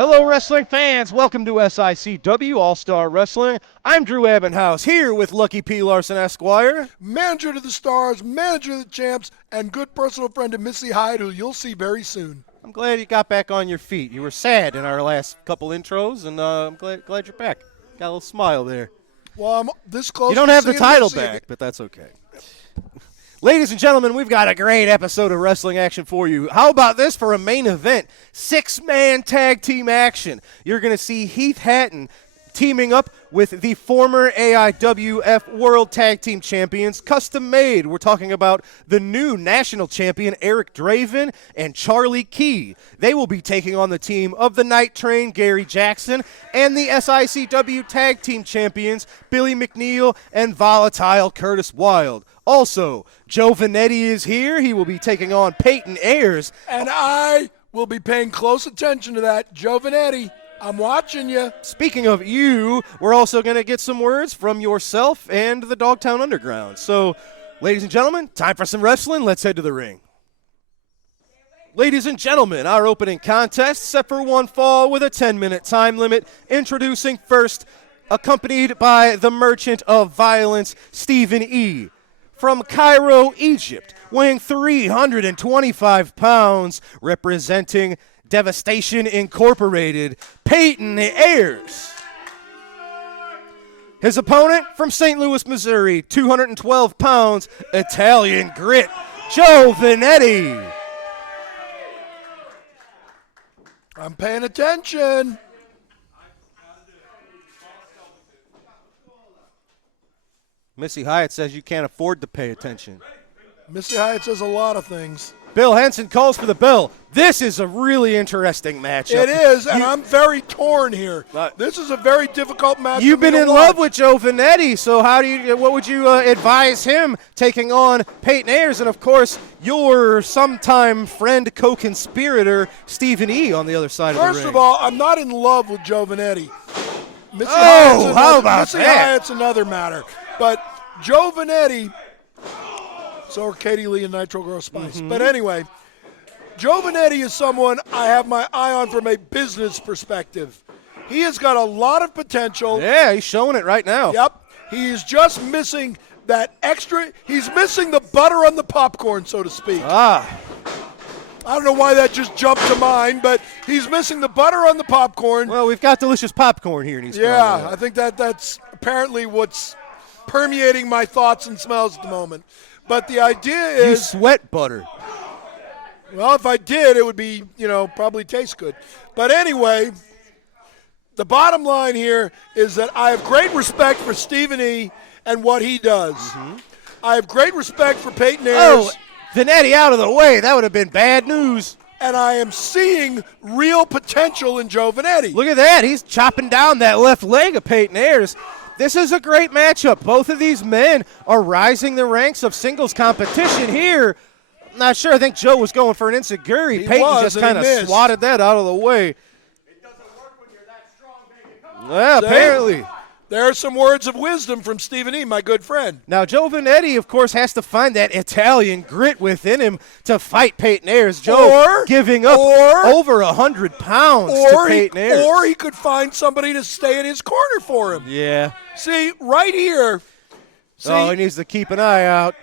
Hello, wrestling fans. Welcome to SICW All-Star Wrestling. I'm Drew Ebenhouse, here with Lucky P. Larson, Esquire. Manager to the Stars, manager of the Champs, and good personal friend of Missy Hyde, who you'll see very soon. I'm glad you got back on your feet. You were sad in our last couple intros, and I'm glad you're back. Got a little smile there. Well, I'm this close. You don't to have the seeing title Missy back, but that's okay. Ladies and gentlemen, we've got a great episode of wrestling action for you. How about this for a main event? 6-man tag team action. You're going to see Heath Hatton teaming up with the former AIWF World Tag Team Champions, custom made. We're talking about the new national champion, Eric Draven, and Charlie Key. They will be taking on the team of the Night Train, Gary Jackson, and the SICW Tag Team Champions, Billy McNeil and Volatile Curtis Wilde. Also, Joe Venetti is here. He will be taking on Payton Ayres. And I will be paying close attention to that. Joe Venetti, I'm watching you. Speaking of you, we're also going to get some words from yourself and the Dogtown Underground. So, ladies and gentlemen, time for some wrestling. Let's head to the ring. Ladies and gentlemen, our opening contest set for one fall with a 10-minute time limit. Introducing first, accompanied by the Merchant of Violence, Stephen E. From Cairo, Egypt, weighing 325 pounds, representing Devastation Incorporated, Payton Ayres. His opponent from St. Louis, Missouri, 212 pounds, Italian Grit, Joe Venetti. I'm paying attention. Missy Hyatt says you can't afford to pay attention. Missy Hyatt says a lot of things. Bill Henson calls for the bell. This is a really interesting matchup. It is, and I'm very torn here. This is a very difficult match. You've been in love with Joe Venetti, so what would you advise him taking on Payton Ayres? And, of course, your sometime friend, co-conspirator, Stephen E. on the other side of the ring. First of all, I'm not in love with Joe Venetti. Missy Hyatt's another matter. But Joe Venetti, so are Katie Lee and Nitro Girl Spice. Mm-hmm. But anyway, Joe Venetti is someone I have my eye on from a business perspective. He has got a lot of potential. Yeah, he's showing it right now. Yep. He is just missing that extra. He's missing the butter on the popcorn, so to speak. I don't know why that just jumped to mind, but he's missing the butter on the popcorn. Well, we've got delicious popcorn here. Yeah, I think that's apparently what's permeating my thoughts and smells at the moment. But the idea is... You sweat butter. Well, if I did, it would be, probably taste good. But anyway, the bottom line here is that I have great respect for Stephen E. and what he does. Mm-hmm. I have great respect for Payton Ayres. Oh, Venetti out of the way. That would have been bad news. And I am seeing real potential in Joe Venetti. Look at that. He's chopping down that left leg of Payton Ayres. This is a great matchup. Both of these men are rising the ranks of singles competition here. Not sure. I think Joe was going for an enziguri. Payton just kind of swatted that out of the way. It doesn't work when you're that strong, baby. Well, apparently. There are some words of wisdom from Stephen E., my good friend. Now, Joe Venetti, of course, has to find that Italian grit within him to fight Payton Ayres. Joe giving up over 100 pounds to Payton Ayres. Or he could find somebody to stay in his corner for him. Yeah. See, right here. He needs to keep an eye out.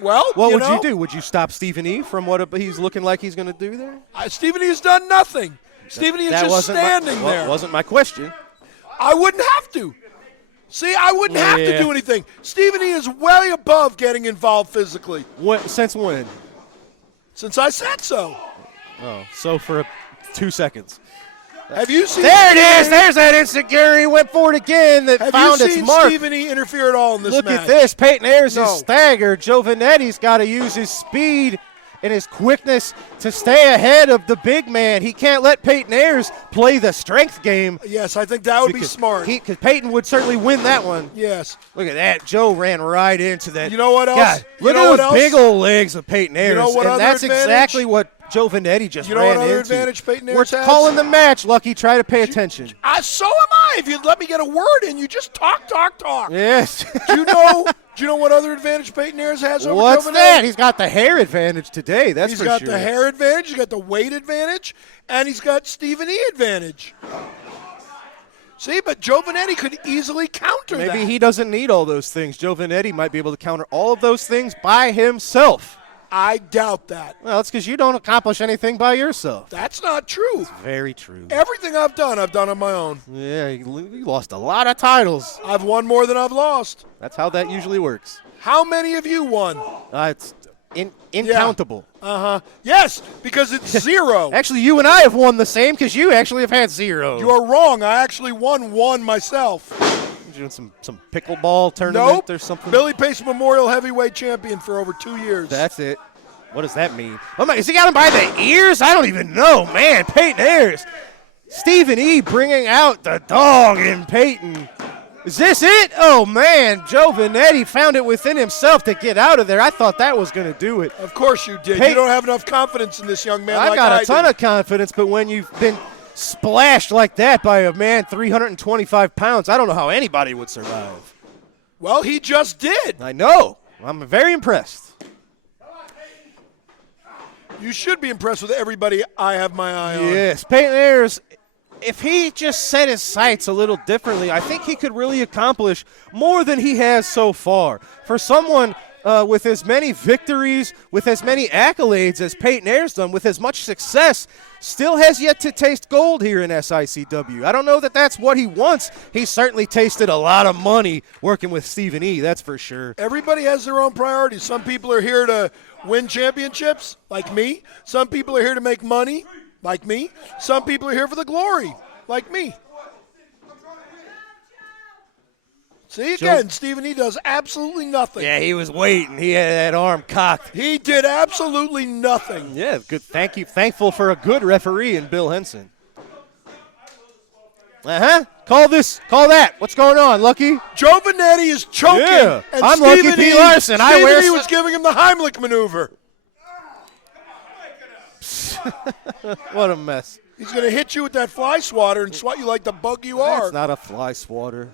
Well, what would you do? Would you stop Stephen E. from what he's looking like he's going to do there? Stephen E. has done nothing. Stephen E. is just standing there. That wasn't my question. I wouldn't have to. See, I wouldn't have to do anything. Stephen E. is way above getting involved physically. Since when? Since I said so. Oh, so for 2 seconds. Have you seen? There it is. There's that enziguri. Went for it again. That found its mark. Have you seen Stephen E. interfere at all in this match? Look at this. Payton Ayres is staggered. Joe Venetti's got to use his speed and his quickness to stay ahead of the big man. He can't let Payton Ayres play the strength game. Yes, I think that would be smart. Because Payton would certainly win that one. Yes. Look at that. Joe ran right into that. You know what else? God, look at those big old legs of Payton Ayres. You know what and that's exactly what Joe Venetti just You know ran what other into. advantage Payton We're Ayres has? calling the match, Lucky. Try to pay attention. So am I. If you'd let me get a word in, you just talk. Yes. Do you know what other advantage Payton Ayres has over What's Joe Venetti? that? He's got the hair advantage today, that's for sure. He's got the hair advantage, he's got the weight advantage, and he's got Stephen E. advantage. See, but Joe Venetti could easily counter that. Maybe he doesn't need all those things. Joe Venetti might be able to counter all of those things by himself. I doubt that. Well, it's because you don't accomplish anything by yourself. That's not true. Very true. Everything I've done on my own. Yeah, you lost a lot of titles. I've won more than I've lost. That's how that usually works. How many have you won? It's incountable. Yes, because it's 0. Actually, you and I have won the same because you actually have had 0. You are wrong. I actually won 1 myself. Doing some pickleball tournament or something? Billy Pace Memorial Heavyweight Champion for over 2 years. That's it. What does that mean? Oh my! Has he got him by the ears? I don't even know, man. Payton Ayres, Stephen E. bringing out the dog in Payton. Is this it? Oh man, Joe Venetti found it within himself to get out of there. I thought that was going to do it. Of course you did. You don't have enough confidence in this young man. I've got a ton of confidence, but when you've been splashed like that by a man 325 pounds, I don't know how anybody would survive. Well, he just did. I know. I'm very impressed. You should be impressed with everybody I have my eye on. Yes, Payton Ayres, if he just set his sights a little differently, I think he could really accomplish more than he has so far. For someone with as many victories, with as many accolades as Payton Ayres done, with as much success, still has yet to taste gold here in SICW. I don't know that that's what he wants. He certainly tasted a lot of money working with Stephen E., that's for sure. Everybody has their own priorities. Some people are here to win championships, like me. Some people are here to make money, like me. Some people are here for the glory, like me. See, again, Stephen E. does absolutely nothing. Yeah, he was waiting. He had that arm cocked. He did absolutely nothing. Yeah, good. Thank you. Thankful for a good referee in Bill Henson. Call this. Call that. What's going on, Lucky? Joe Venetti is choking. Yeah, and I'm Stephen Lucky P. Larson. Stephen E. was giving him the Heimlich maneuver. What a mess. He's going to hit you with that fly swatter and swat you like the bug you are. That's not a fly swatter.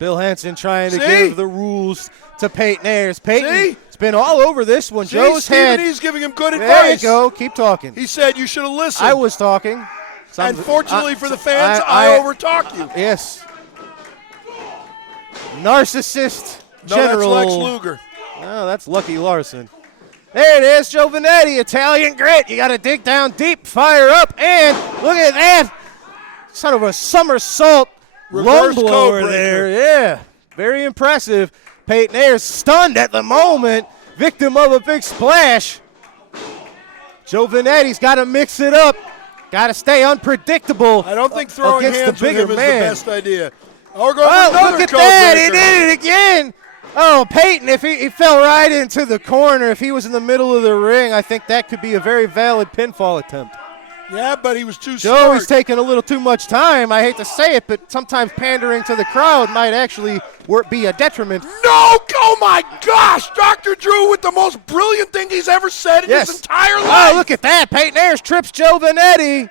Bill Henson trying to give the rules to Payton Ayres. Payton, it's been all over this one. Joe's head. Stephen E's giving him good advice. There you go. Keep talking. He said you should have listened. I was talking. And fortunately for the fans, I overtalk you. Yes. Narcissist general. That's Lex Luger. Oh, that's Lucky Larson. There it is, Joe Venetti, Italian grit. You got to dig down deep, fire up, and look at that. Sort of a somersault lung blower there. Yeah, very impressive. Payton Ayres stunned at the moment, victim of a big splash. Joe Venetti's got to mix it up. Got to stay unpredictable. I don't think throwing hands with him is the best idea. Oh, look at that. He did it again. Oh, Payton, if he fell right into the corner, if he was in the middle of the ring, I think that could be a very valid pinfall attempt. Yeah, but he was too smart. Joey's taking a little too much time. I hate to say it, but sometimes pandering to the crowd might actually be a detriment. No! Oh, my gosh! Dr. Drew with the most brilliant thing he's ever said in his entire life. Oh, look at that. Payton Ayres trips Joe Venetti.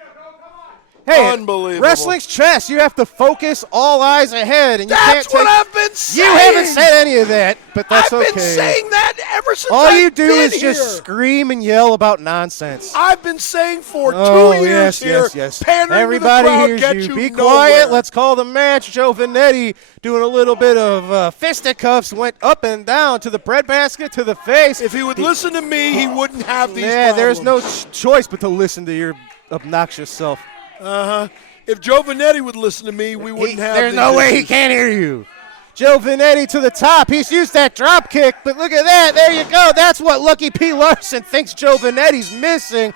Hey, unbelievable. Wrestling's chess. You have to focus, all eyes ahead. And you that's can't what I've been saying. You haven't said any of that, but that's okay. I've been saying that ever since all you I've do been is here. just scream and yell about nonsense. I've been saying for 2 years here, pandering everybody to the crowd hears gets you. Be nowhere. quiet. Let's call the match. Joe Venetti doing a little bit of fisticuffs, went up and down to the breadbasket, to the face. If he would listen to me, he wouldn't have these problems. There's no choice but to listen to your obnoxious self. If Joe Venetti would listen to me, we wouldn't have There's no way he can't hear you. Joe Venetti to the top. He's used that drop kick, but look at that. There you go. That's what Lucky P. Larson thinks Joe Venetti's missing.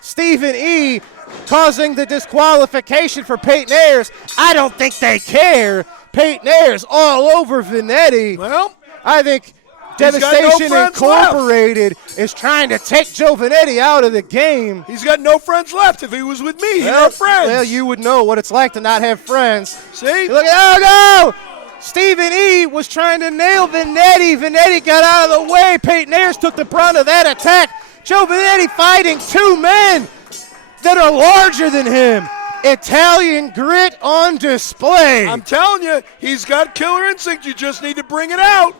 Stephen E. causing the disqualification for Payton Ayres. I don't think they care. Payton Ayres all over Venetti. Well, I think Devastation Incorporated is trying to take Joe Venetti out of the game. He's got no friends left. If he was with me, he'd have friends. Well, you would know what it's like to not have friends. See? Look at, oh, no! Stephen E. was trying to nail Venetti. Venetti got out of the way. Payton Ayres took the brunt of that attack. Joe Venetti fighting two men that are larger than him. Italian grit on display. I'm telling you, he's got killer instinct. You just need to bring it out.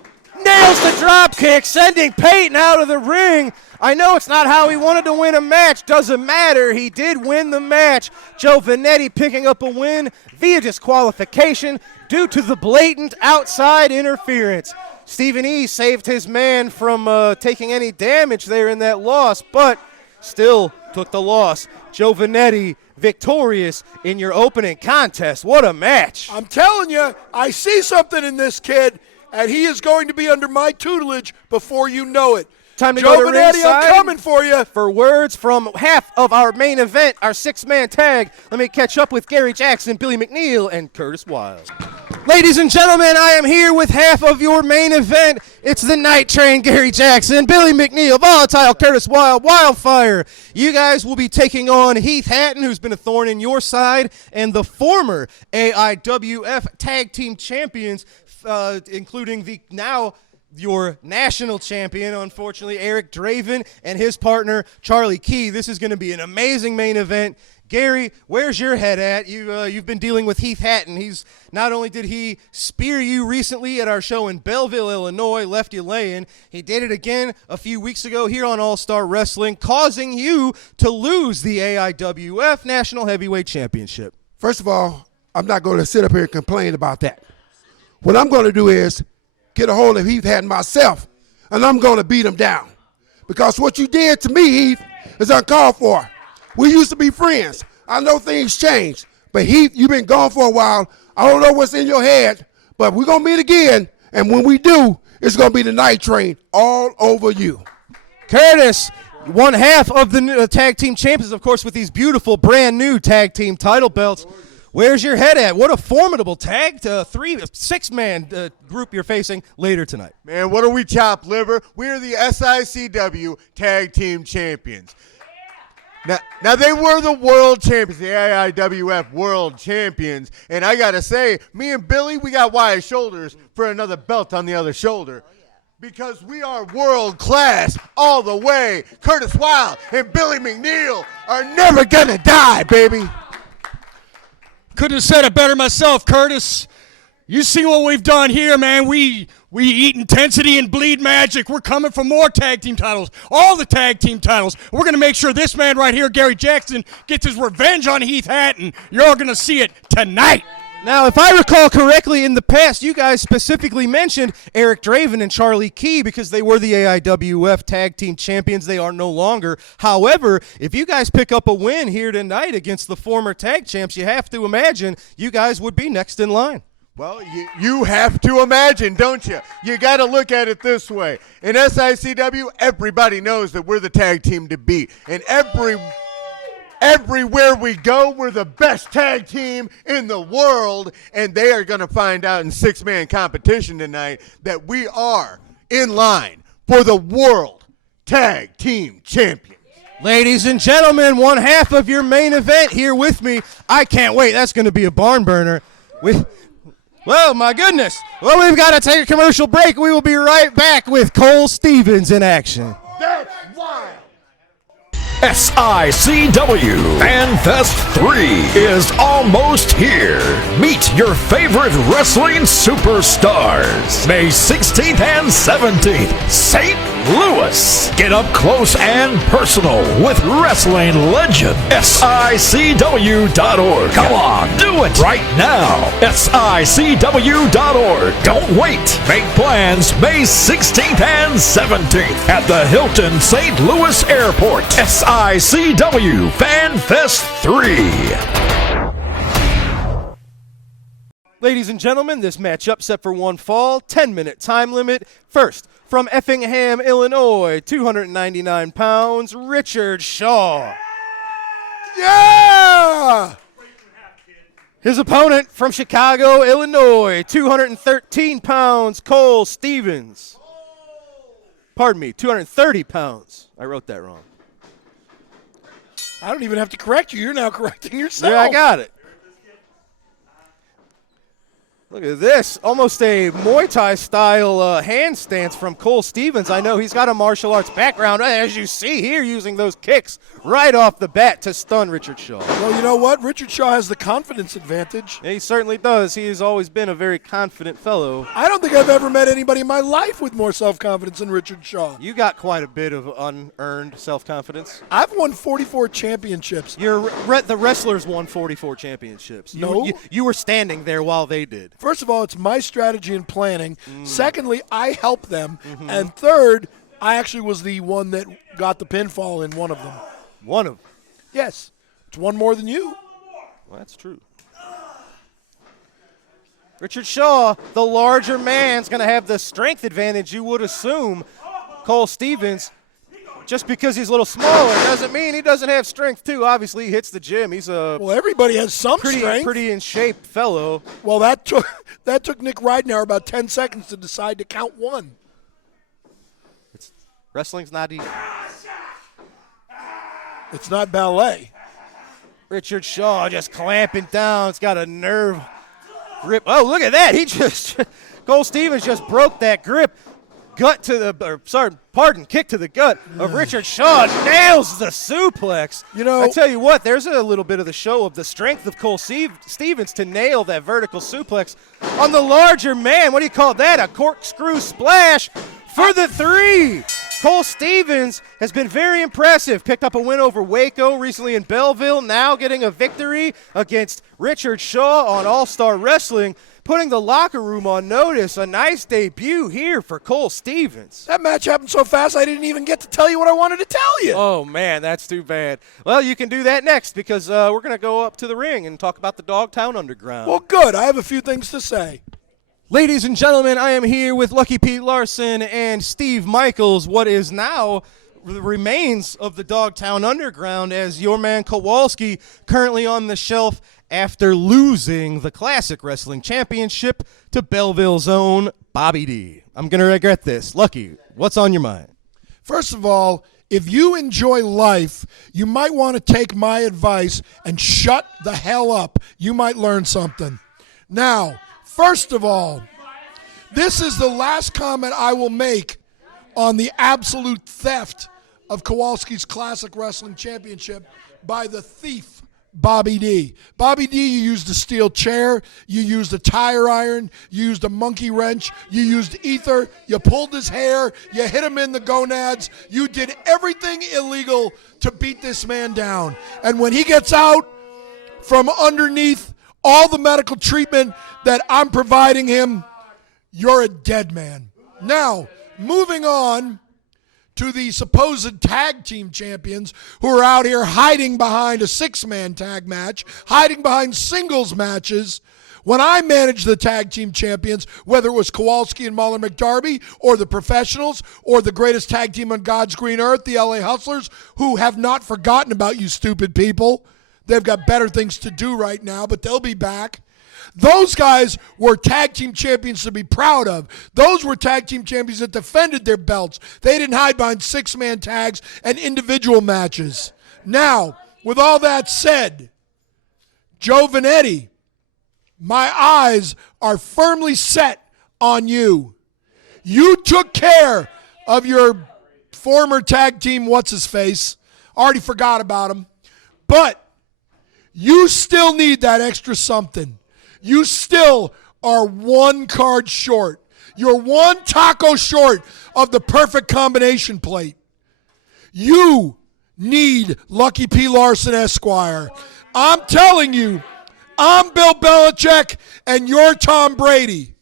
Nails the drop kick, sending Payton out of the ring. I know it's not how he wanted to win a match. Doesn't matter. He did win the match. Joe Venetti picking up a win via disqualification due to the blatant outside interference. Stephen E. saved his man from taking any damage there in that loss, but still took the loss. Joe Venetti victorious in your opening contest. What a match. I'm telling you, I see something in this kid, and he is going to be under my tutelage before you know it. Time to Joe go to Venetti, ringside. I'm coming for you. For words from half of our main event, our six-man tag, let me catch up with Gary Jackson, Billy McNeil, and Curtis Wild. Ladies and gentlemen, I am here with half of your main event. It's the Night Train, Gary Jackson, Billy McNeil, Volatile, Curtis Wild, Wildfire. You guys will be taking on Heath Hatton, who's been a thorn in your side, and the former AIWF Tag Team Champions, including the now your national champion, unfortunately, Eric Draven, and his partner, Charlie Key. This is going to be an amazing main event. Gary, where's your head at? You've been dealing with Heath Hatton. He's not only did he spear you recently at our show in Belleville, Illinois, left you laying, he did it again a few weeks ago here on All-Star Wrestling, causing you to lose the AIWF National Heavyweight Championship. First of all, I'm not going to sit up here and complain about that. What I'm going to do is get a hold of Heath Hatton myself, and I'm going to beat him down. Because what you did to me, Heath, is uncalled for. We used to be friends. I know things changed, but Heath, you've been gone for a while. I don't know what's in your head, but we're going to meet again, and when we do, it's going to be the Night Train all over you. Curtis, one half of the tag team champions, of course, with these beautiful brand new tag team title belts. Where's your head at? What a formidable six-man group you're facing later tonight. Man, what are we, chopped liver? We are the SICW Tag Team Champions. Now they were the world champions, the AIWF world champions, and I got to say, me and Billy, we got wide shoulders for another belt on the other shoulder. Because we are world class all the way. Curtis Wild and Billy McNeil are never going to die, baby. Couldn't have said it better myself, Curtis. You see what we've done here, man. We eat intensity and bleed magic. We're coming for more tag team titles, all the tag team titles. We're going to make sure this man right here, Gary Jackson, gets his revenge on Heath Hatton. You're all going to see it tonight. Now, if I recall correctly, in the past, you guys specifically mentioned Eric Draven and Charlie Key because they were the AIWF Tag Team Champions. They are no longer. However, if you guys pick up a win here tonight against the former tag champs, you have to imagine you guys would be next in line. Well, you have to imagine, don't you? You got to look at it this way. In SICW, everybody knows that we're the tag team to beat. And everywhere we go, we're the best tag team in the world, and they are going to find out in six-man competition tonight that we are in line for the World Tag Team Champions. Ladies and gentlemen, one half of your main event here with me. I can't wait. That's going to be a barn burner. Well, my goodness. Well, we've got to take a commercial break. We will be right back with Cole Stevens in action. That's wild. SICW FanFest 3 is almost here. Meet your favorite wrestling superstars. May 16th and 17th, St. Louis. Get up close and personal with wrestling legend. SICW.org. Come on, do it right now. SICW.org. Don't wait. Make plans May 16th and 17th at the Hilton St. Louis Airport. SICW FanFest 3. Ladies and gentlemen, this matchup set for one fall, 10-minute time limit. First, from Effingham, Illinois, 299 pounds, Richard Shaw. Yeah! His opponent from Chicago, Illinois, 213 pounds, Cole Stevens. Pardon me, 230 pounds. I wrote that wrong. I don't even have to correct you. You're now correcting yourself. Yeah, I got it. Look at this. Almost a Muay Thai style handstands from Cole Stevens. I know he's got a martial arts background, as you see here, using those kicks right off the bat to stun Richard Shaw. Well, you know what? Richard Shaw has the confidence advantage. Yeah, he certainly does. He has always been a very confident fellow. I don't think I've ever met anybody in my life with more self-confidence than Richard Shaw. You got quite a bit of unearned self-confidence. I've won 44 championships. The wrestlers won 44 championships. You were standing there while they did. First of all, it's my strategy and planning. Secondly, I help them. And third, I actually was the one that got the pinfall in one of them. One of them? Yes. It's one more than you. Well, that's true. Richard Shaw, the larger man's going to have the strength advantage, you would assume. Cole Stevens, just because he's a little smaller doesn't mean he doesn't have strength, too. Obviously, he hits the gym. He's a everybody has some strength. Pretty in shape fellow. Well, that took Nick Ridenour about 10 seconds to decide to count one. Wrestling's not easy. It's not ballet. Richard Shaw just clamping down. It's got a nerve grip. Oh, look at that. Cole Stevens just broke that grip. Kick to the gut of Richard Shaw. Nails the suplex. I tell you what, there's a little bit of the show of the strength of Cole Stevens to nail that vertical suplex on the larger man. What do you call that? A corkscrew splash for the 3. Cole Stevens has been very impressive. Picked up a win over Waco recently in Belleville. Now getting a victory against Richard Shaw on All-Star Wrestling. Putting the locker room on notice. A nice debut here for Cole Stevens. That match happened so fast I didn't even get to tell you what I wanted to tell you. Oh, man, that's too bad. Well, you can do that next because we're going to go up to the ring and talk about the Dogtown Underground. Well, good. I have a few things to say. Ladies and gentlemen, I am here with Lucky Pete Larson and Steve Michaels, what is now the remains of the Dogtown Underground, as your man Kowalski currently on the shelf after losing the Classic Wrestling Championship to Belleville's own Bobby D. I'm going to regret this. Lucky, what's on your mind? First of all, if you enjoy life, you might want to take my advice and shut the hell up. You might learn something. Now, first of all, this is the last comment I will make on the absolute theft of Kowalski's Classic Wrestling Championship by the thief, Bobby D. Bobby D, you used a steel chair, you used a tire iron, you used a monkey wrench, you used ether, you pulled his hair, you hit him in the gonads, you did everything illegal to beat this man down. And when he gets out from underneath all the medical treatment that I'm providing him, you're a dead man. Now, moving on to the supposed tag team champions who are out here hiding behind a 6-man tag match, hiding behind singles matches. When I managed the tag team champions, whether it was Kowalski and Mahler McDarby or the Professionals or the greatest tag team on God's green earth, the LA Hustlers, who have not forgotten about you stupid people. They've got better things to do right now, but they'll be back. Those guys were tag team champions to be proud of. Those were tag team champions that defended their belts. They didn't hide behind 6-man tags and individual matches. Now, with all that said, Joe Venetti, my eyes are firmly set on you. You took care of your former tag team what's-his-face. Already forgot about him. But you still need that extra something. You still are 1 card short. You're 1 taco short of the perfect combination plate. You need Lucky P. Larson, Esquire. I'm telling you, I'm Bill Belichick and you're Tom Brady.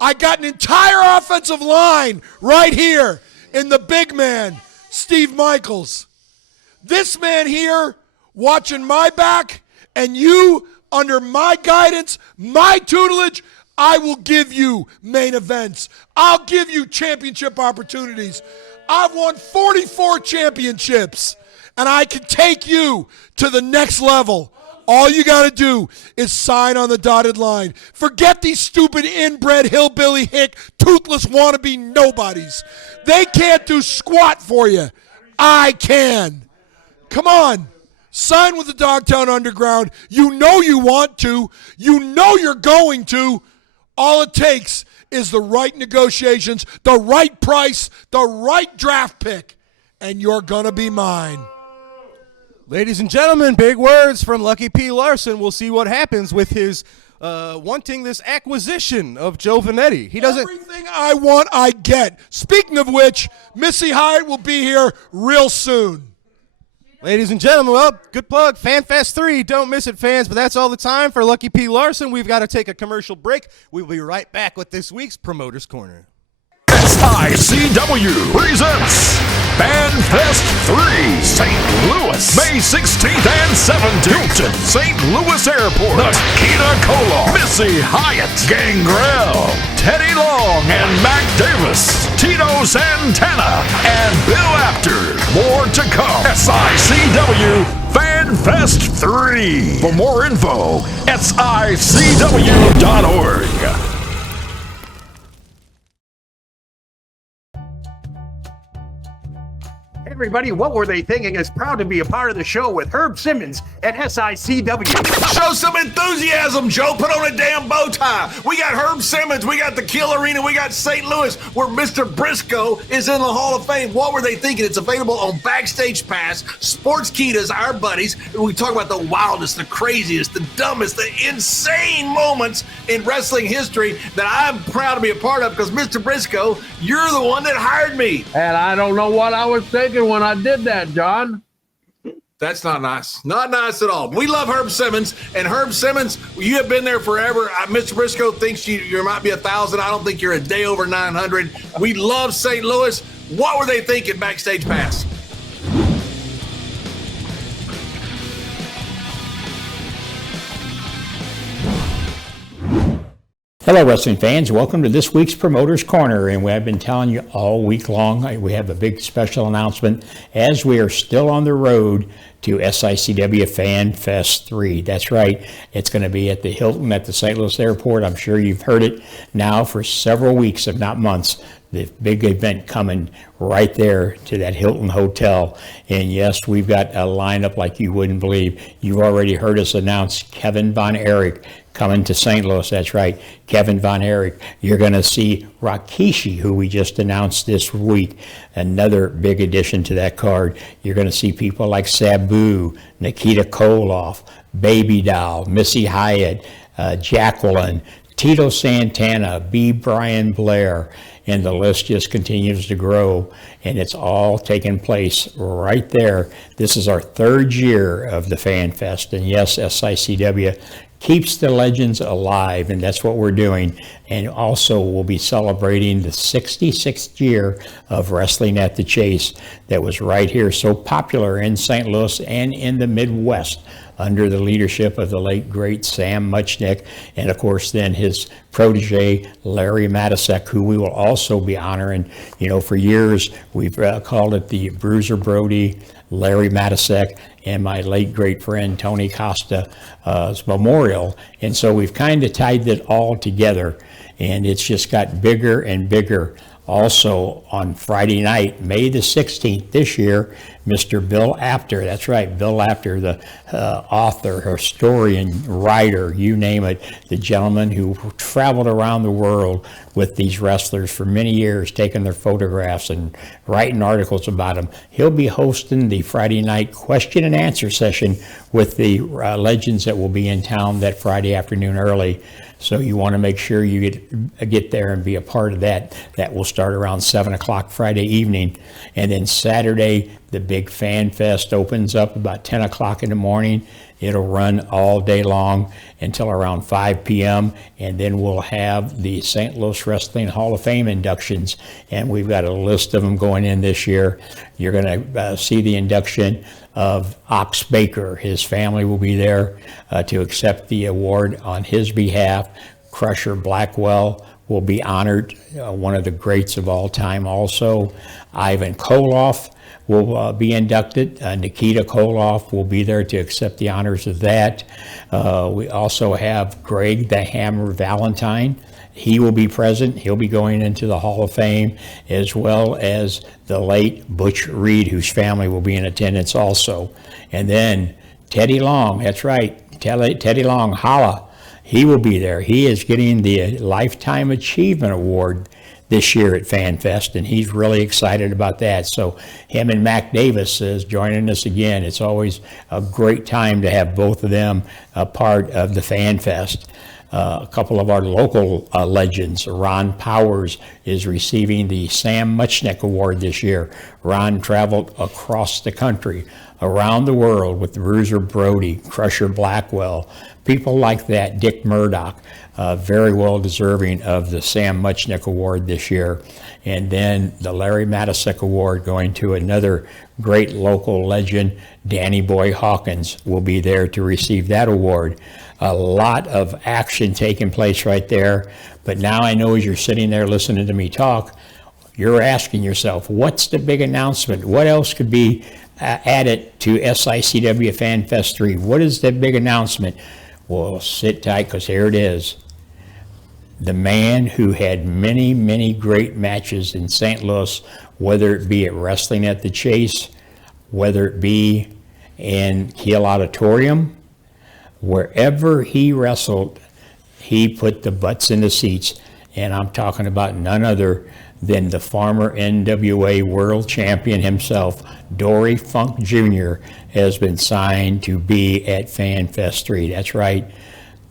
I got an entire offensive line right here in the big man, Steve Michaels. This man here watching my back, and you under my guidance, my tutelage, I will give you main events. I'll give you championship opportunities. I've won 44 championships, and I can take you to the next level. All you got to do is sign on the dotted line. Forget these stupid inbred hillbilly hick, toothless wannabe nobodies. They can't do squat for you. I can. Come on. Sign with the Dogtown Underground. You know you want to. You know you're going to. All it takes is the right negotiations, the right price, the right draft pick, and you're going to be mine. Ladies and gentlemen, big words from Lucky P. Larson. We'll see what happens with his wanting this acquisition of Joe Venetti. He doesn't. Everything I want, I get. Speaking of which, Missy Hyatt will be here real soon. Ladies and gentlemen, well, good plug. FanFest 3. Don't miss it, fans. But that's all the time for Lucky P. Larson. We've got to take a commercial break. We'll be right back with this week's Promoters Corner. SICW presents FanFest 3, St. Louis, May 16th and 17th. Hilton, St. Louis Airport, Nikita Koloff, Missy Hyatt, Gangrel, Teddy Long and Mac Davis, Tito Santana, and Bill Apter. More to come. SICW FanFest 3. For more info, SICW.org. Everybody, What Were They Thinking is proud to be a part of the show with Herb Simmons at SICW. Show some enthusiasm, Joe. Put on a damn bow tie. We got Herb Simmons. We got the Kill Arena. We got St. Louis, where Mr. Briscoe is in the Hall of Fame. What Were They Thinking? It's available on Backstage Pass. Sportskeetas, our buddies. We talk about the wildest, the craziest, the dumbest, the insane moments in wrestling history that I'm proud to be a part of because, Mr. Briscoe, you're the one that hired me. And I don't know what I was thinking when I did that, John. That's not nice. Not nice at all. We love Herb Simmons, and Herb Simmons, you have been there forever. Mr. Briscoe thinks you might be 1,000. I don't think you're a day over 900. We love St. Louis. What were they thinking, Backstage Pass? Hello, wrestling fans. Welcome to this week's Promoters Corner. And I've been telling you all week long, we have a big special announcement as we are still on the road to SICW FanFest 3. That's right. It's going to be at the Hilton at the St. Louis Airport. I'm sure you've heard it now for several weeks, if not months. The big event coming right there to that Hilton Hotel. And yes, we've got a lineup like you wouldn't believe. You've already heard us announce Kevin Von Erich coming to St. Louis. That's right, Kevin Von Erich. You're going to see Rikishi, who we just announced this week, another big addition to that card. You're going to see people like Sabu, Nikita Koloff, Baby Doll, Missy Hyatt, Jacqueline, Tito Santana, B. Brian Blair, and the list just continues to grow, and it's all taking place right there. This is our third year of the FanFest, and yes, SICW keeps the legends alive, and that's what we're doing. And also we'll be celebrating the 66th year of Wrestling at the Chase that was right here, so popular in St. Louis and in the Midwest under the leadership of the late great Sam Muchnick, and of course then his protege Larry Matisek, who we will also be honoring. You know, for years we've called it the Bruiser Brody, Larry Matisek, and my late great friend Tony Costa's memorial. And so we've kind of tied it all together, and it's just got bigger and bigger. Also on Friday night, May the 16th this year, Mr. Bill Apter, that's right, Bill Apter, the author, historian, writer, you name it, the gentleman who traveled around the world with these wrestlers for many years, taking their photographs and writing articles about them. He'll be hosting the Friday night question and answer session with the legends that will be in town that Friday afternoon early. So you want to make sure you get there and be a part of that. That will start around 7 o'clock Friday evening. And then Saturday, the big Fan Fest opens up about 10 o'clock in the morning. It'll run all day long until around 5 p.m. And then we'll have the St. Louis Wrestling Hall of Fame inductions. And we've got a list of them going in this year. You're going to see the induction of Ox Baker. His family will be there to accept the award on his behalf. Crusher Blackwell will be honored, one of the greats of all time also. Ivan Koloff will be inducted. Nikita Koloff will be there to accept the honors of that. We also have Greg the Hammer Valentine. He will be present. He'll be going into the Hall of Fame, as well as the late Butch Reed, whose family will be in attendance also. And then Teddy Long, that's right. Teddy Long, holla. He will be there. He is getting the Lifetime Achievement Award this year at FanFest, and he's really excited about that. So him and Mac Davis is joining us again. It's always a great time to have both of them a part of the FanFest. A couple of our local legends, Ron Powers is receiving the Sam Muchnick Award this year. Ron traveled across the country, around the world with Bruiser Brody, Crusher Blackwell, people like that, Dick Murdoch, very well deserving of the Sam Muchnick Award this year. And then the Larry Matysek Award going to another great local legend, Danny Boy Hawkins will be there to receive that award. A lot of action taking place right there. But now I know as you're sitting there listening to me talk, you're asking yourself, what's the big announcement? What else could be added to SICW FanFest 3? What is the big announcement? Well, sit tight, because here it is. The man who had many, many great matches in St. Louis, whether it be at Wrestling at the Chase, whether it be in Kiel Auditorium, wherever he wrestled, he put the butts in the seats. And I'm talking about none other than the former NWA World Champion himself, Dory Funk Jr., has been signed to be at FanFest 3. That's right,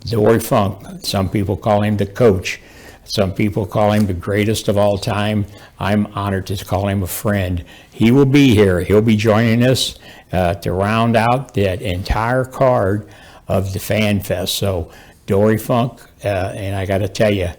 Dory Funk. Some people call him the coach. Some people call him the greatest of all time. I'm honored to call him a friend. He will be here. He'll be joining us to round out that entire card of the FanFest. So Dory Funk, and I got to tell you,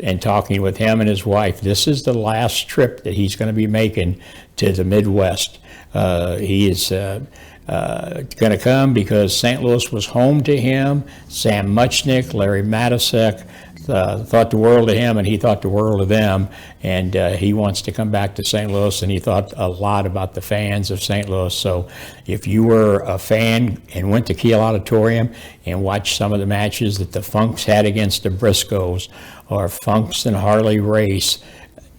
and talking with him and his wife, this is the last trip that he's going to be making to the Midwest. He is going to come because St. Louis was home to him. Sam Muchnick, Larry Matysek thought the world of him, and he thought the world of them. And he wants to come back to St. Louis, and he thought a lot about the fans of St. Louis. So if you were a fan and went to Kiel Auditorium and watched some of the matches that the Funks had against the Briscoes, or Funks and Harley Race,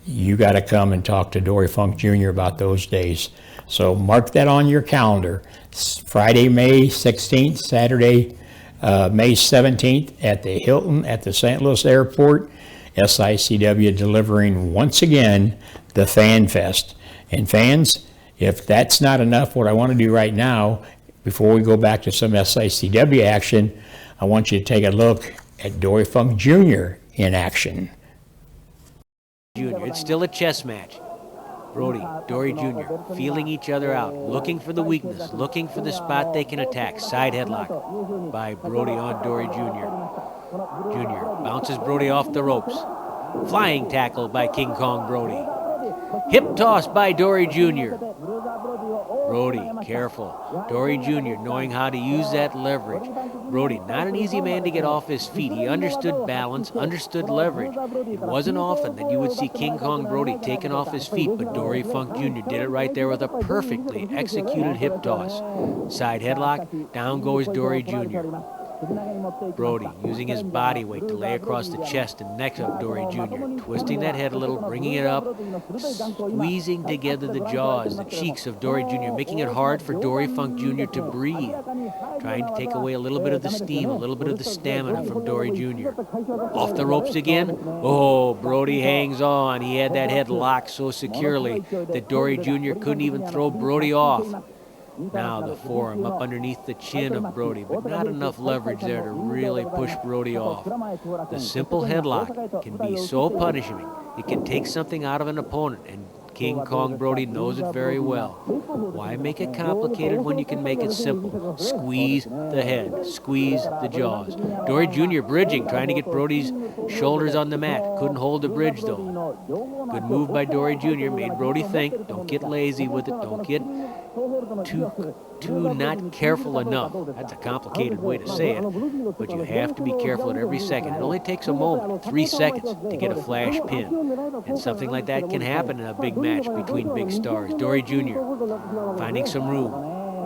you got to come and talk to Dory Funk Jr. about those days. So mark that on your calendar. Friday, May 16th, Saturday, May 17th at the Hilton at the St. Louis Airport. SICW delivering once again the FanFest. And fans, if that's not enough, what I want to do right now, before we go back to some SICW action, I want you to take a look at Dory Funk Jr. in action. Jr. It's still a chess match. Brody, Dory Jr. feeling each other out, looking for the weakness, looking for the spot they can attack. Side headlock by Brody on Dory Jr. Jr. bounces Brody off the ropes. Flying tackle by King Kong Brody. Hip toss by Dory Jr. Brody, careful. Dory Jr. knowing how to use that leverage. Brody, not an easy man to get off his feet. He understood balance, understood leverage. It wasn't often that you would see King Kong Brody taken off his feet, but Dory Funk Jr. did it right there with a perfectly executed hip toss. Side headlock, down goes Dory Jr. Brody using his body weight to lay across the chest and neck of Dory Jr., twisting that head a little, bringing it up, squeezing together the jaws, the cheeks of Dory Jr., making it hard for Dory Funk Jr. to breathe, trying to take away a little bit of the steam, a little bit of the stamina from Dory Jr. Off the ropes again. Oh, Brody hangs on. He had that head locked so securely that Dory Jr. couldn't even throw Brody off. Now the forearm up underneath the chin of Brody, but not enough leverage there to really push Brody off. The simple headlock can be so punishing. It can take something out of an opponent, and King Kong Brody knows it very well. Why make it complicated when you can make it simple? Squeeze the head, squeeze the jaws. Dory Jr. bridging, trying to get Brody's shoulders on the mat. Couldn't hold the bridge though. Good move by Dory Jr. Made Brody think. Don't get lazy with it. Don't get too not careful enough. That's a complicated way to say it, but you have to be careful at every second. It only takes a moment, 3 seconds, to get a flash pin. And something like that can happen in a big match between big stars. Dory Jr. finding some room,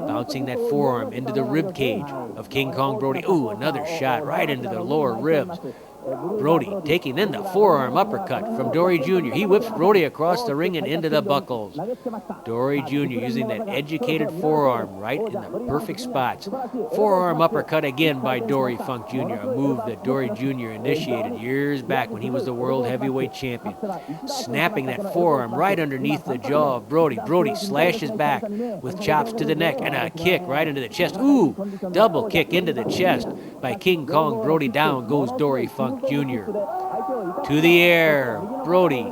bouncing that forearm into the rib cage of King Kong Brody. Ooh, another shot right into the lower ribs. Brody taking in the forearm uppercut from Dory Jr. He whips Brody across the ring and into the buckles. Dory Jr. using that educated forearm right in the perfect spots. Forearm uppercut again by Dory Funk Jr., a move that Dory Jr. initiated years back when he was the world heavyweight champion. Snapping that forearm right underneath the jaw of Brody. Brody slashes back with chops to the neck and a kick right into the chest. Ooh, double kick into the chest by King Kong Brody. Down goes Dory Funk Jr. To the air, Brody.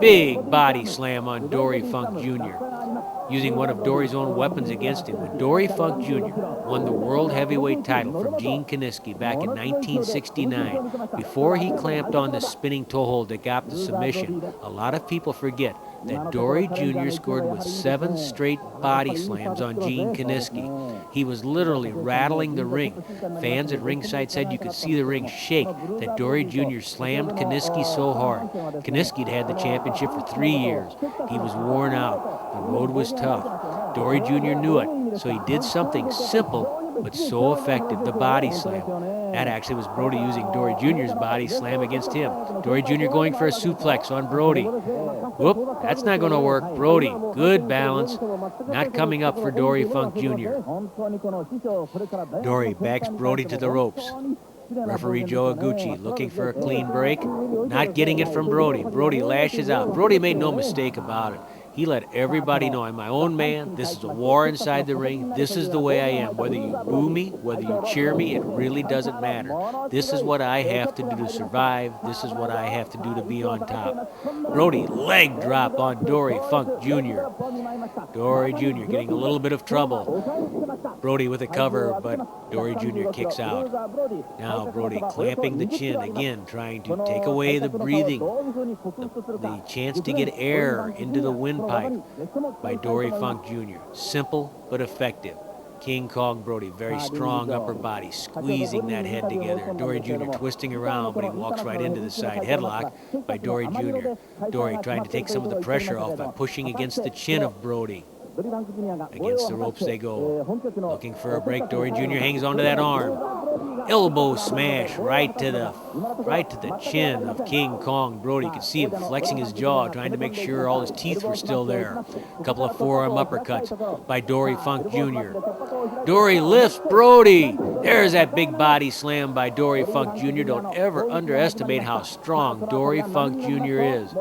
Big body slam on Dory Funk Jr. using one of Dory's own weapons against him. When Dory Funk Jr. won the World Heavyweight title from Gene Kiniski back in 1969, before he clamped on the spinning toe hold that got the submission, a lot of people forget that Dory Jr. scored with 7 straight body slams on Gene Kiniski. He was literally rattling the ring. Fans at ringside said you could see the ring shake that Dory Jr. slammed Kiniski so hard. Kiniski had the championship for 3 years. He was worn out. The road was tough. Dory Jr. knew it, so he did something simple but so effective, the body slam. That actually was Brody using Dory Jr.'s body slam against him. Dory Jr. going for a suplex on Brody. Whoop, that's not going to work. Brody, good balance. Not coming up for Dory Funk Jr. Dory backs Brody to the ropes. Referee Joe Aguchi looking for a clean break. Not getting it from Brody. Brody lashes out. Brody made no mistake about it. He let everybody know, I'm my own man. This is a war inside the ring. This is the way I am. Whether you boo me, whether you cheer me, it really doesn't matter. This is what I have to do to survive. This is what I have to do to be on top. Brody, leg drop on Dory Funk Jr. Dory Jr. getting a little bit of trouble. Brody with a cover, but Dory Jr. kicks out. Now Brody clamping the chin again, trying to take away the breathing, the chance to get air into the windpipe by Dory Funk Jr. Simple but effective. King Kong Brody, very strong upper body, squeezing that head together. Dory Jr. twisting around, but he walks right into the side headlock by Dory Jr. Dory trying to take some of the pressure off by pushing against the chin of Brody. Against the ropes they go. Looking for a break. Dory Jr. hangs onto that arm. Elbow smash right to the chin of King Kong Brody. You could see him flexing his jaw, trying to make sure all his teeth were still there. A couple of forearm uppercuts by Dory Funk Jr. Dory lifts Brody. There's that big body slam by Dory Funk Jr. Don't ever underestimate how strong Dory Funk Jr. is.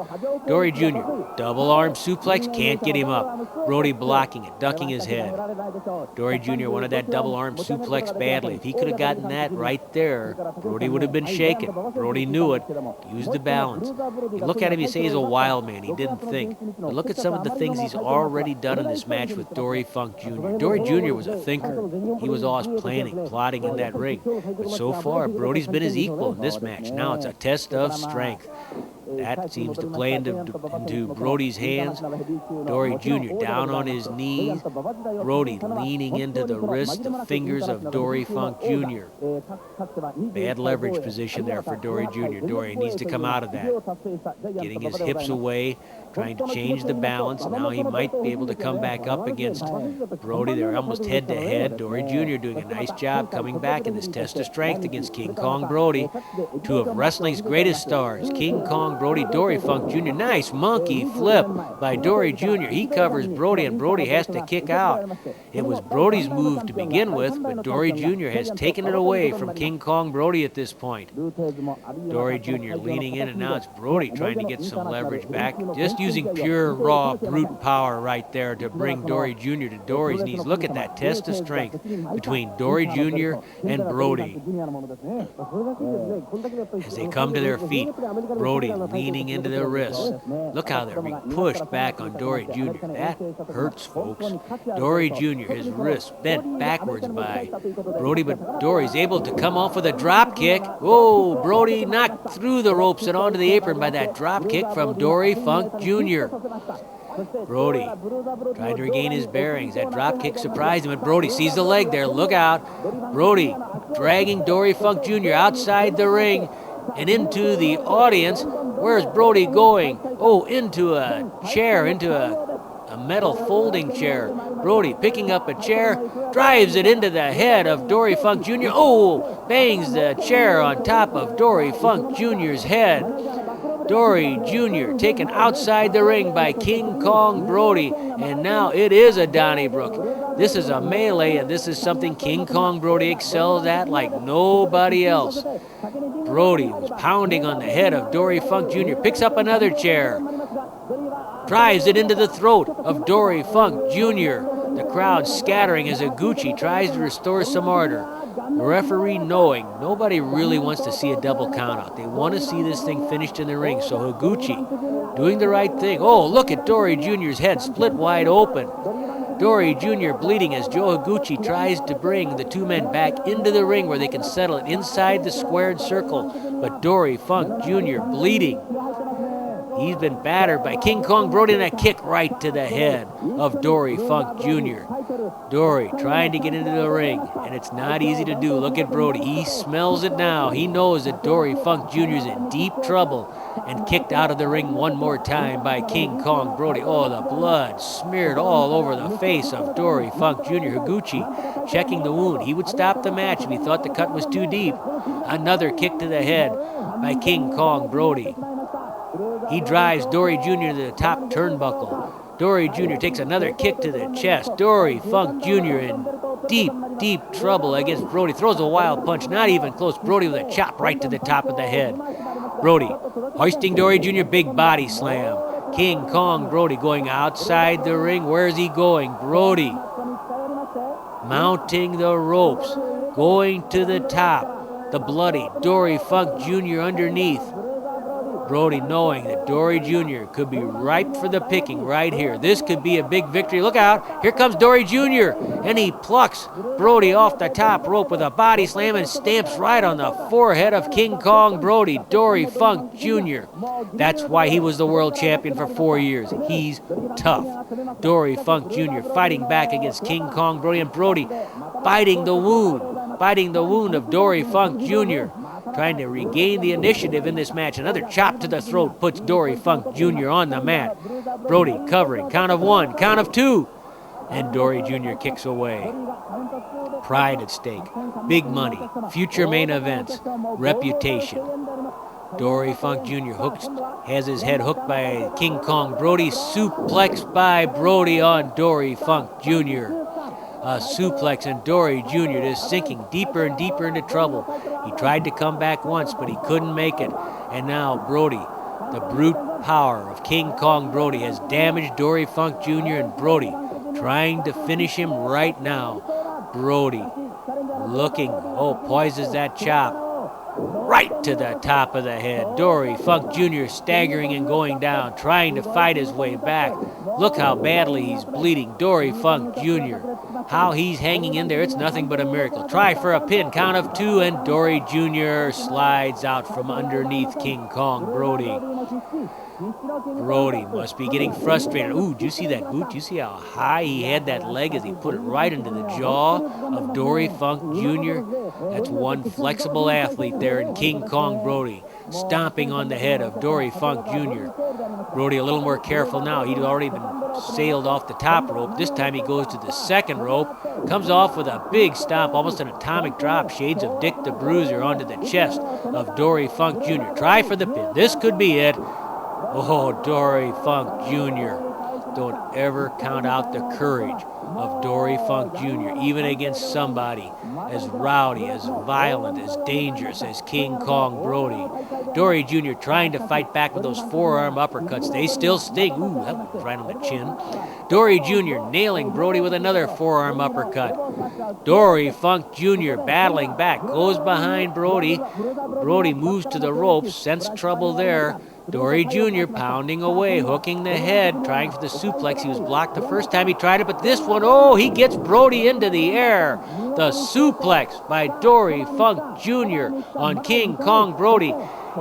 Dory Jr. double arm suplex, can't get him up. Brody blocking it, ducking his head. Dory Jr. wanted that double arm suplex badly. If he could have gotten that right there, Brody would have been shaken. Brody knew it, used the balance. You look at him, you say he's a wild man. He didn't think. But look at some of the things he's already done in this match with Dory Funk Jr. Dory Jr. was a thinker. He was always planning, plotting in that ring. But so far, Brody's been his equal in this match. Now it's a test of strength. That seems to play into Brody's hands. Dory Jr. down on his knees. Brody leaning into the wrist, the fingers of Dory Funk Jr. Bad leverage position there for Dory Jr. Dory needs to come out of that. Getting his hips away, trying to change the balance. Now he might be able to come back up against Brody. They're almost head to head. Dory Jr. doing a nice job coming back in this test of strength against King Kong Brody. Two of wrestling's greatest stars, King Kong Brody, Dory Funk Jr. Nice monkey flip by Dory Jr. He covers Brody, and Brody has to kick out. It was Brody's move to begin with, but Dory Jr. has taken it away from King Kong Brody at this point. Dory Jr. leaning in, and now it's Brody trying to get some leverage back. Just using pure, raw, brute power right there to bring Dory Jr. to Dory's knees. Look at that test of strength between Dory Jr. and Brody. As they come to their feet, Brody leaning into their wrists. Look how they're being pushed back on Dory Jr. That hurts, folks. Dory Jr., his wrist bent backwards by Brody, but Dory's able to come off with a drop kick. Oh, Brody knocked through the ropes and onto the apron by that drop kick from Dory Funk Jr. Brody trying to regain his bearings. That drop kick surprised him, and Brody sees the leg there. Look out. Brody dragging Dory Funk Jr. outside the ring and into the audience. Where's Brody going? Oh, into a chair, into a metal folding chair. Brody picking up a chair, drives it into the head of Dory Funk Jr. Oh, bangs the chair on top of Dory Funk Jr.'s head. Dory Jr. taken outside the ring by King Kong Brody, and now it is a Donnybrook. This is a melee, and this is something King Kong Brody excels at like nobody else. Brody was pounding on the head of Dory Funk Jr., picks up another chair, drives it into the throat of Dory Funk Jr. The crowd scattering as Higuchi tries to restore some order. The referee knowing nobody really wants to see a double countout. They want to see this thing finished in the ring. So Higuchi doing the right thing. Oh, look at Dory Jr.'s head split wide open. Dory Jr. bleeding as Joe Higuchi tries to bring the two men back into the ring where they can settle it inside the squared circle. But Dory Funk Jr. bleeding. He's been battered by King Kong Brody, and a kick right to the head of Dory Funk Jr. Dory trying to get into the ring, and it's not easy to do. Look at Brody. He smells it now. He knows that Dory Funk Jr. is in deep trouble, and kicked out of the ring one more time by King Kong Brody. Oh, the blood smeared all over the face of Dory Funk Jr. Higuchi checking the wound. He would stop the match if he thought the cut was too deep. Another kick to the head by King Kong Brody. He drives Dory Jr. to the top turnbuckle. Dory Jr. takes another kick to the chest. Dory Funk Jr. in deep, deep trouble against Brody. Throws a wild punch, not even close. Brody with a chop right to the top of the head. Brody hoisting Dory Jr. big body slam. King Kong Brody going outside the ring. Where's he going? Brody mounting the ropes, going to the top. The bloody Dory Funk Jr. underneath. Brody knowing that Dory Jr. could be ripe for the picking right here. This could be a big victory. Look out. Here comes Dory Jr. And he plucks Brody off the top rope with a body slam and stamps right on the forehead of King Kong Brody, Dory Funk Jr. That's why he was the world champion for 4 years. He's tough. Dory Funk Jr. fighting back against King Kong Brody, and Brody biting the wound of Dory Funk Jr., trying to regain the initiative in this match. Another chop to the throat puts Dory Funk Jr. on the mat. Brody covering. Count of one, count of two. And Dory Jr. kicks away. Pride at stake. Big money. Future main events. Reputation. Dory Funk Jr. has his head hooked by King Kong Brody. Suplexed by Brody on Dory Funk Jr. A suplex, and Dory Jr. just sinking deeper and deeper into trouble. He tried to come back once, but he couldn't make it. And now Brody, the brute power of King Kong Brody, has damaged Dory Funk Jr. and Brody trying to finish him right now. Brody looking, poises that chop right to the top of the head. Dory Funk Jr. staggering and going down, trying to fight his way back. Look how badly he's bleeding. Dory Funk Jr. How he's hanging in there, it's nothing but a miracle. Try for a pin, count of two, and Dory Jr. slides out from underneath King Kong Brody. Brody must be getting frustrated. Ooh, do you see that boot? Do you see how high he had that leg as he put it right into the jaw of Dory Funk Jr.? That's one flexible athlete there in King Kong Brody, stomping on the head of Dory Funk Jr. Brody a little more careful now. He'd already been sailed off the top rope. This time he goes to the second rope, comes off with a big stomp, almost an atomic drop, shades of Dick the Bruiser onto the chest of Dory Funk Jr. Try for the pin. This could be it. Oh, Dory Funk Jr. Don't ever count out the courage of Dory Funk Jr., even against somebody as rowdy, as violent, as dangerous as King Kong Brody. Dory Jr. trying to fight back with those forearm uppercuts. They still sting. Ooh, that was right on the chin. Dory Jr. nailing Brody with another forearm uppercut. Dory Funk Jr. battling back, goes behind Brody. Brody moves to the ropes, sensed trouble there. Dory Jr. pounding away, hooking the head, trying for the suplex. He was blocked the first time he tried it, but this one, he gets Brody into the air. The suplex by Dory Funk Jr. on King Kong Brody.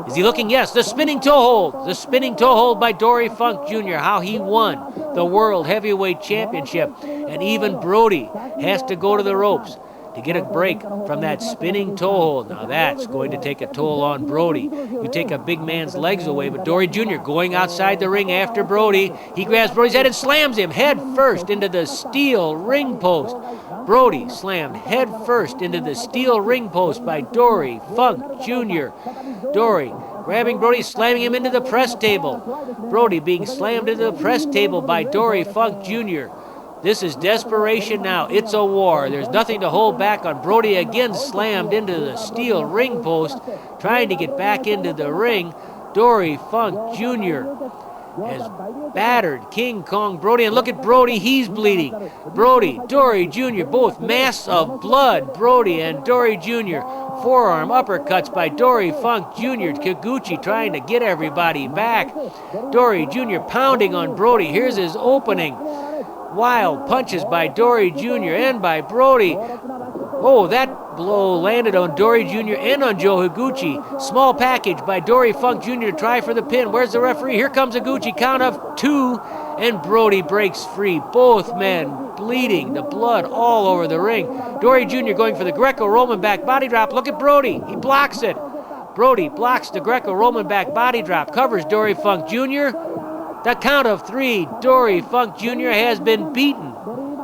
Is he looking? Yes, the spinning toe hold. The spinning toe hold by Dory Funk Jr. How he won the World Heavyweight Championship. And even Brody has to go to the ropes. to get a break from that spinning toe hold. Now that's going to take a toll on Brody. You take a big man's legs away, but Dory Jr. going outside the ring after Brody. He grabs Brody's head and slams him head first into the steel ring post. Brody slammed head first into the steel ring post by Dory Funk Jr. Dory grabbing Brody, slamming him into the press table. Brody being slammed into the press table by Dory Funk Jr. This is desperation now. It's a war. There's nothing to hold back on. Brody again slammed into the steel ring post, trying to get back into the ring. Dory Funk Jr. has battered King Kong Brody. And look at Brody, he's bleeding. Brody, Dory Jr., both masks of blood. Brody and Dory Jr. Forearm uppercuts by Dory Funk Jr. Kikuchi trying to get everybody back. Dory Jr. pounding on Brody. Here's his opening. Wild punches by Dory Jr. and by Brody. Oh, that blow landed on Dory Jr. and on Joe Higuchi. Small package by Dory Funk Jr. to try for the pin. Where's the referee? Here comes Higuchi. Count of 2, and Brody breaks free. Both men bleeding, the blood all over the ring. Dory Jr. going for the Greco-Roman back body drop. Look at Brody. He blocks it. Brody blocks the Greco-Roman back body drop. Covers Dory Funk Jr. The count of 3. Dory Funk Jr. has been beaten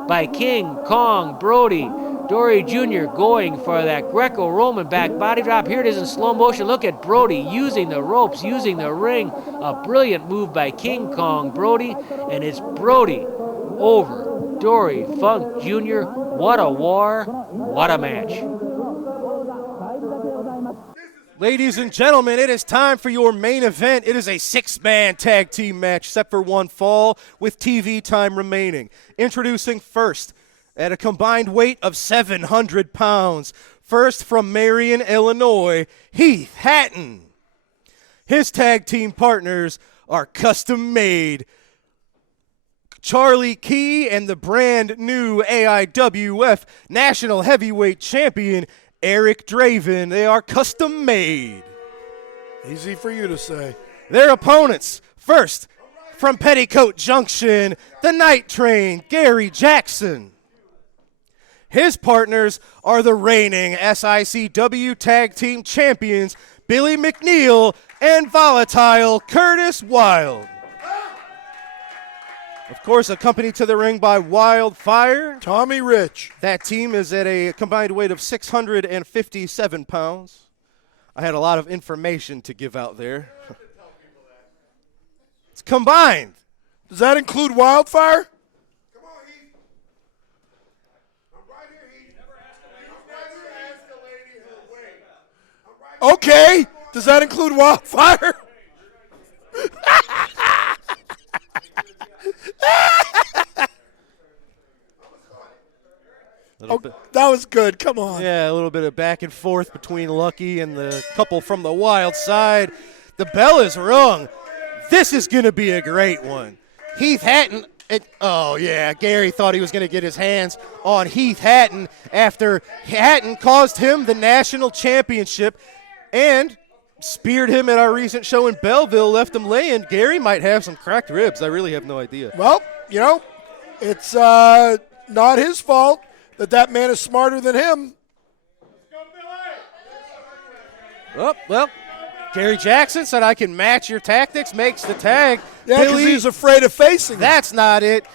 by King Kong Brody. Dory Jr. going for that Greco-Roman back body drop. Here it is in slow motion. Look at Brody using the ropes, using the ring. A brilliant move by King Kong Brody, and it's Brody over Dory Funk Jr. What a war, what a match. Ladies and gentlemen, it is time for your main event. It is a 6-man tag team match set for one fall with TV time remaining. Introducing first, at a combined weight of 700 pounds, first from Marion, Illinois, Heath Hatton. His tag team partners are custom made. Charlie Key and the brand new AIWF National Heavyweight Champion, Eric Draven. They are custom made. Easy for you to say. Their opponents, first from Petticoat Junction, the Night Train, Gary Jackson. His partners are the reigning SICW Tag Team Champions, Billy McNeil and Volatile Curtis Wilde. Of course, accompanied to the ring by Wildfire. Tommy Rich. That team is at a combined weight of 657 pounds. I had a lot of information to give out there. It's combined. Does that include Wildfire? Come on, Heath. I'm right here, Heath. Never ask a lady her weight. Okay. Does that include Wildfire? That was good. Come on. Yeah, a little bit of back and forth between Lucky and the couple from the Wild side. The bell is rung. This is going to be a great one. Heath Hatton. Gary thought he was going to get his hands on Heath Hatton after Hatton caused him the national championship and speared him at our recent show in Belleville, left him laying. Gary might have some cracked ribs. I really have no idea. Well, it's not his fault that man is smarter than him. Oh, well, Gary Jackson said I can match your tactics, makes the tag. Yeah, because he's afraid of facing him. That's not it.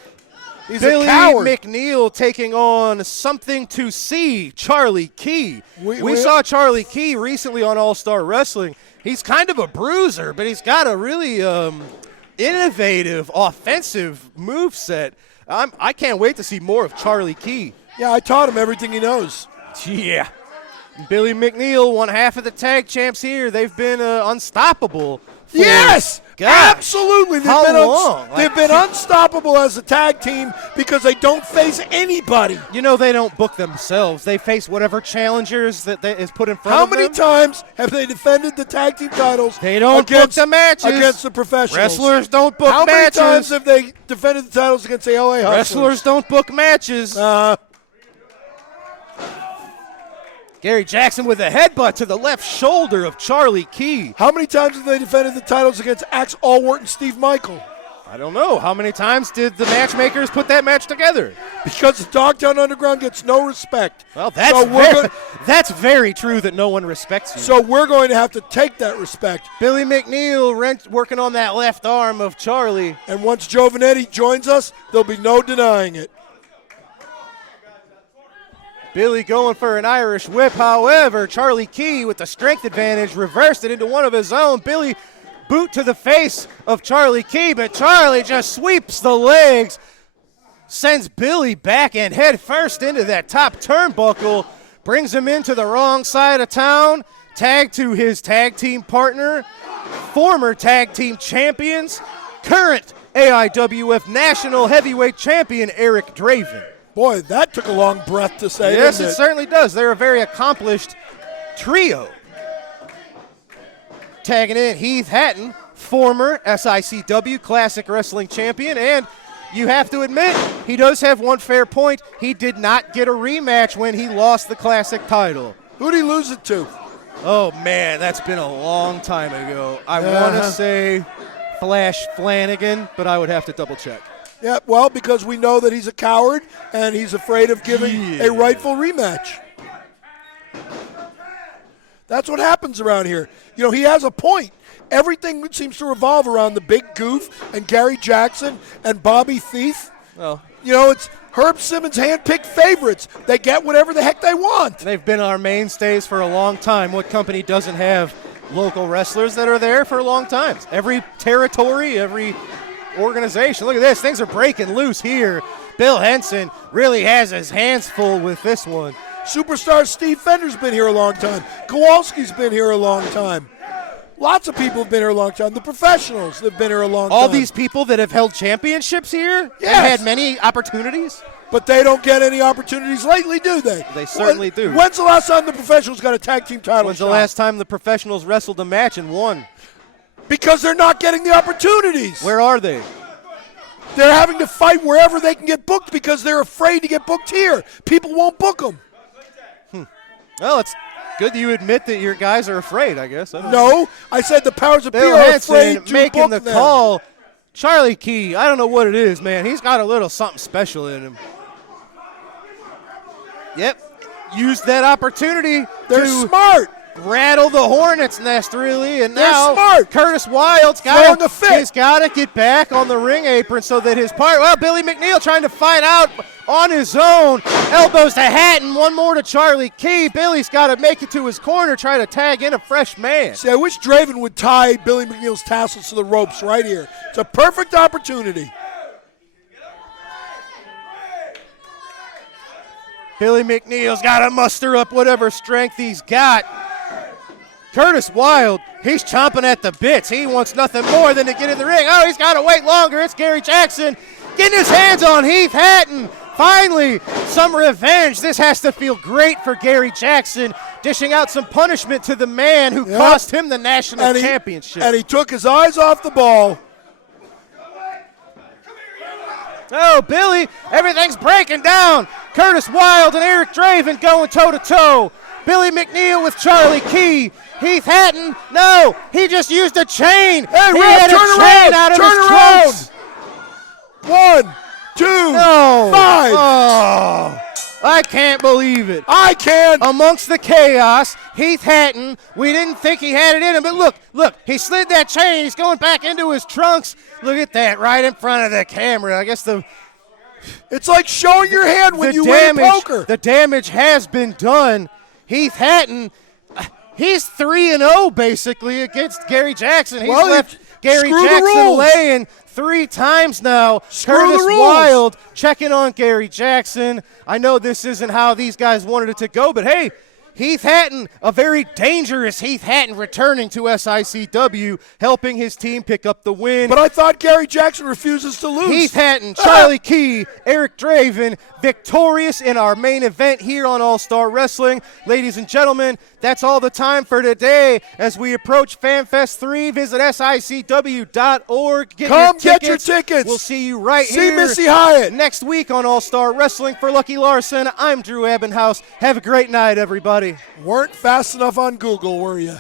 He's Billy a coward. McNeil taking on Something to See, Charlie Key. We saw Charlie Key recently on All-Star Wrestling. He's kind of a bruiser, but he's got a really innovative, offensive moveset. I can't wait to see more of Charlie Key. Yeah, I taught him everything he knows. Yeah. Billy McNeil, one half of the tag champs here. They've been unstoppable. Yes! Gosh. Absolutely. They've been unstoppable as a tag team because they don't face anybody. They don't book themselves. They face whatever challengers that is put in front How of them. many times have they defended the tag team titles? They don't book the matches. Against the professionals. Wrestlers don't book How matches. many times have they defended the titles against the LA Hustlers? Wrestlers don't book matches. Gary Jackson with a headbutt to the left shoulder of Charlie Key. How many times have they defended the titles against Axe Allworth and Steve Michael? I don't know. How many times did the matchmakers put that match together? Because the Dogtown Underground gets no respect. Well, that's very true that no one respects you. So we're going to have to take that respect. Billy McNeil working on that left arm of Charlie. And once Joe Venetti joins us, there'll be no denying it. Billy going for an Irish whip. However, Charlie Key with the strength advantage reversed it into one of his own. Billy boot to the face of Charlie Key, but Charlie just sweeps the legs, sends Billy back and head first into that top turnbuckle, brings him into the wrong side of town. Tag to his tag team partner, former tag team champions, current AIWF National Heavyweight Champion Eric Draven. Boy, that took a long breath to say. Yes, didn't it certainly does. They're a very accomplished trio. Tagging in Heath Hatton, former SICW Classic Wrestling Champion, and you have to admit, he does have one fair point. He did not get a rematch when he lost the Classic title. Who did he lose it to? Oh, man, that's been a long time ago. I want to say Flash Flanagan, but I would have to double check. Yeah, well, because we know that he's a coward and he's afraid of giving a rightful rematch. That's what happens around here. You know, he has a point. Everything seems to revolve around the Big Goof and Gary Jackson and Bobby Thief. Well, you know, it's Herb Simmons' handpicked favorites. They get whatever the heck they want. They've been our mainstays for a long time. What company doesn't have local wrestlers that are there for a long time? Every territory, every organization. Look at this. Things are breaking loose here. Bill Henson really has his hands full with this one. Superstar Steve Fender's been here a long time. Kowalski's been here a long time. Lots of people have been here a long time. The professionals have been here a long time. All these people that have held championships here yes. have had many opportunities. But they don't get any opportunities lately, do they? They certainly do. When's the last time the professionals got a tag team title When's shot? the last time the professionals wrestled a match and won? Because they're not getting the opportunities. Where are they? They're having to fight wherever they can get booked because they're afraid to get booked here. People won't book them. Well, it's good that you admit that your guys are afraid, I guess. I said the powers of be Bill are Henson afraid to making book the them. call. Charlie Key, I don't know what it is, man. He's got a little something special in him. Yep. Used that opportunity They're to smart. rattle the hornet's nest, really. And They're now smart. Curtis Wild's Throwing a fit. he's got to get back on the ring apron so that his part. Well, Billy McNeil trying to fight out on his own. Elbows to Hatton. One more to Charlie Key. Billy's got to make it to his corner, try to tag in a fresh man. See, I wish Draven would tie Billy McNeil's tassels to the ropes right here. It's a perfect opportunity. Billy McNeil's got to muster up whatever strength he's got. Curtis Wild, he's chomping at the bits. He wants nothing more than to get in the ring. Oh, he's got to wait longer. It's Gary Jackson getting his hands on Heath Hatton. Finally, some revenge. This has to feel great for Gary Jackson, dishing out some punishment to the man who cost him the national championship. And he took his eyes off the ball. Oh, Billy, everything's breaking down. Curtis Wild and Eric Draven going toe-to-toe. Billy McNeil with Charlie Key. Heath Hatton, no, he just used a chain. Hey, he Ralph, had turn a around, chain out of turn his around. trunks. 1, 2, No. 5. Oh, I can't believe it. I can. Amongst the chaos, Heath Hatton, we didn't think he had it in him, but look, he slid that chain. He's going back into his trunks. Look at that, right in front of the camera. I guess it's like showing your hand when you win poker. The damage has been done. Heath Hatton, he's 3-0 basically against Gary Jackson. He's left Gary Jackson laying 3 times now. Curtis Wild checking on Gary Jackson. I know this isn't how these guys wanted it to go, but hey, Heath Hatton, a very dangerous Heath Hatton returning to SICW, helping his team pick up the win. But I thought Gary Jackson refuses to lose. Heath Hatton, Charlie Key, Eric Draven, victorious in our main event here on All-Star Wrestling. Ladies and gentlemen, that's all the time for today. As we approach FanFest 3, visit SICW.org. Get your tickets. We'll see you here. See Missy Hyatt next week on All-Star Wrestling. For Lucky Larson, I'm Drew Abbenhouse. Have a great night, everybody. Weren't fast enough on Google, were you?